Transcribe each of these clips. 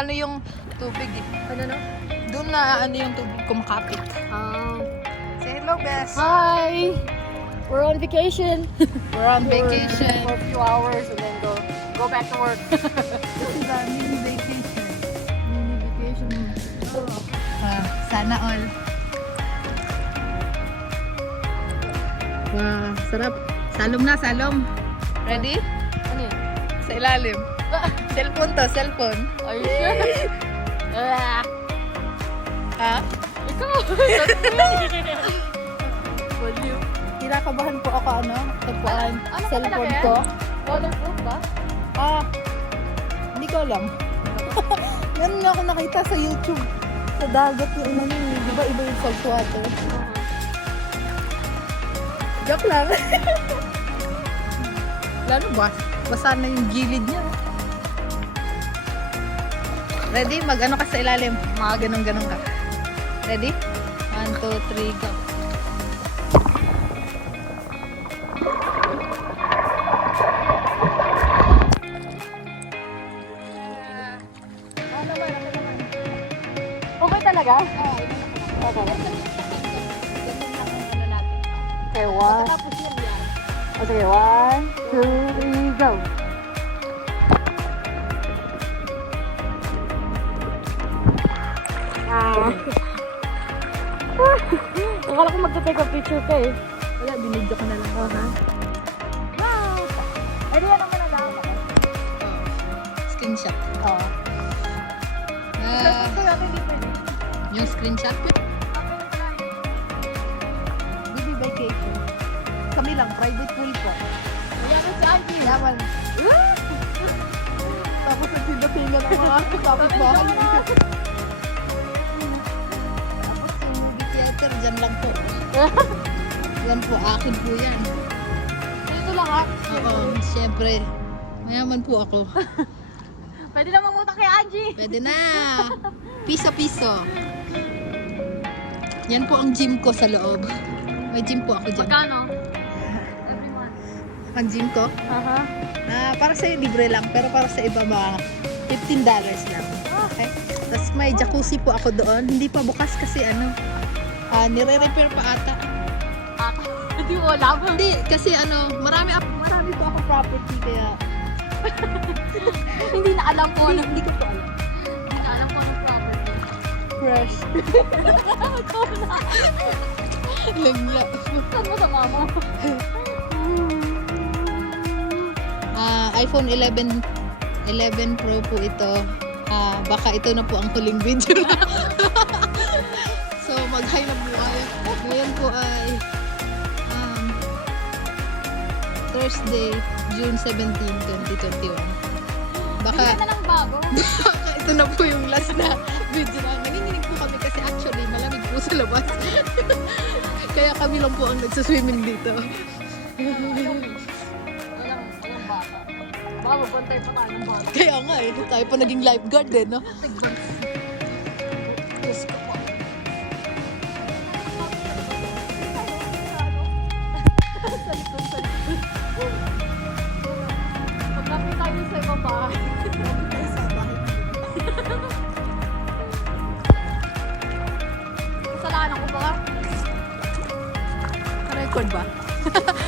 ano yung tubig eh. Ano no? Doon na ano yung tubig kumakapit. Say hello, Bes. Hi! We're on vacation. We're on vacation. For a few hours and then go back to work. This is our mini vacation. Mini vacation. Sana all. Wow, sarap. Salom na, salom. Ready? Ano yun? Sa ilalim. Cellphone to, cellphone. Are you sure? Ha? Ikaw! Baliw. Kinakabahan po ako, ano? Tapuan. Ano ka Cellphone talaga ko. yan? Waterproof ba? Hindi ko alam. Yan nga ako nakita sa YouTube. Sa dagat yung ano yun. Di ba iba yung salt water? Joke lang. Lalo ba? Basa na yung gilid niya. Ready? Mag-ano ka sa ilalim. Mga ganun-ganun ka. Ready? 1, 2, 3, go. Okay talaga? Okay. Okay, one. Okay, 1, 2, 3, go. Akala ko magta-take a picture ka eh. Wala, binidyo ko na lang. Wow! Ay, di yan naman nalaman ako. Screenshot. Oo. Ito natin dito eh. Yung screenshot. Baby vacation. Kami lang, private pool po. Kaya ka si Auntie. Yaman. Tapos nagsinda-sinda ng mga kapit bahay. Tapos yung movie theater, dyan lang po. Yan po, akin po yan. Dito lang ha. Oo, siyempre. Mayaman po ako. Pwede na mamutang kay Angie. Pwede na. Piso-piso. Yan po ang gym ko sa loob. May gym po ako dyan. Magkano? Every month. Ang gym ko? Aha. Para sa'yo libre lang, pero para sa iba mga $15 lang. Okay? Tapos may jacuzzi po ako doon. Hindi pa bukas kasi ano, nire-repair pa ata. Hindi mo alam. Hindi, kasi ano, marami po ako property kaya Hindi na alam ko ano. hindi ko po alam. Hindi na alam ko anong property. Fresh. Langya. Saan mo sa mama? iPhone 11 Pro po ito. Baka ito na po ang huling video na. So mag-hi na po kayo. Ngayon po ay Thursday, June 17, 2021. Baka Bigyan na lang bago. ito na po yung last na video na. Nanginginig po kami kasi actually malamig po sa labas. Kaya kami lang po ang nagsaswimming dito. Walang baka. Baka magbantay pa tayo ng baka. Kaya nga eh, tayo pa naging lifeguard eh, no? Diyos ko po. Sa likod, sa likod. Pagkapit tayo sa ibang bahay. Kasalanan ko ba? Naka-record ba?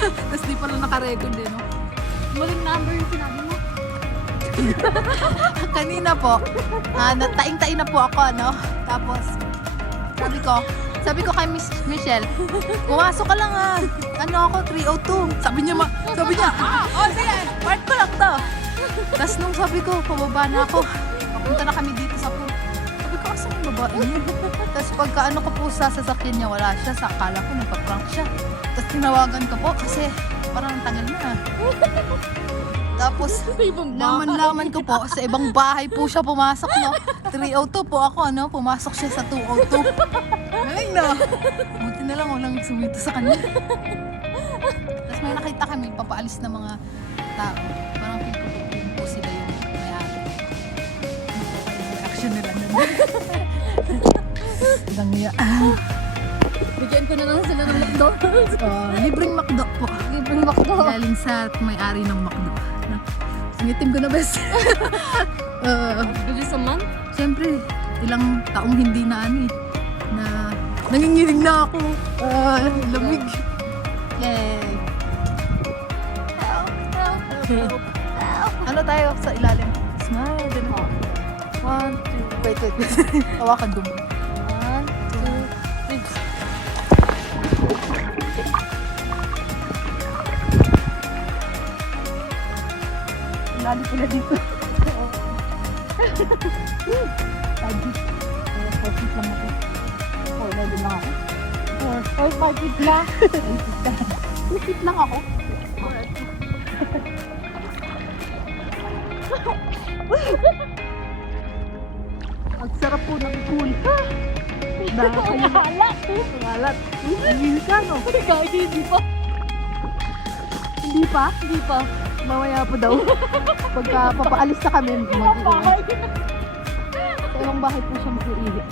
Tapos di pala naka-record eh, no? Muling number yung sinabi mo. Kanina po, taing-tain na po ako, no? Tapos, sabi ko kay Miss Michelle, pumasok ka lang ano ako, 302. Sabi niya, sige, part ko lang to. Tapos nung sabi ko, pababa na ako. Papunta na kami dito sa pool. Sabi ko, asan yung babae niya? Tapos pagka ano ko po sa sasakyan niya, wala siya. Sa akala ko, nagpa-prank siya. Tapos tinawagan ko po kasi parang tagal na. Tapos, laman ko po, sa ibang bahay po siya pumasok, no? 302 po ako, no? Pumasok siya sa 202. Galing na. Buti na lang walang sumito sa kanya. Tapos may nakita kami, papaalis na mga tao. Parang pinpupunin po sila yung may-ari. Ano po kayong reaction nila nun? Dangya. Bigyan ko na lang sila ng McDonald's. Libreng McDo po. Libreng McDo. Galing sa may-ari ng McDo. Singitim ko na best. Did you a month? syempre, ilang taong hindi na na nanginginig na ako. Lamig. Yay! Ano tayo sa ilalim? Smile. Din ako. 1, 2, wait. Hawakan dun. 1, 2, 3. Ilalim pala dito. Tagi. 4 feet lang ako. 4 na din lang ako. 5 feet lang. 2 feet lang ako. Ang sarap po ng pool. Alat. Alat. Hindi ka, no? Hindi pa. Hindi pa? Hindi pa. Mamaya po daw. Pagka papaalis na kami, mag-iiwan. Sa ibang bahay po siya mag-iiwan.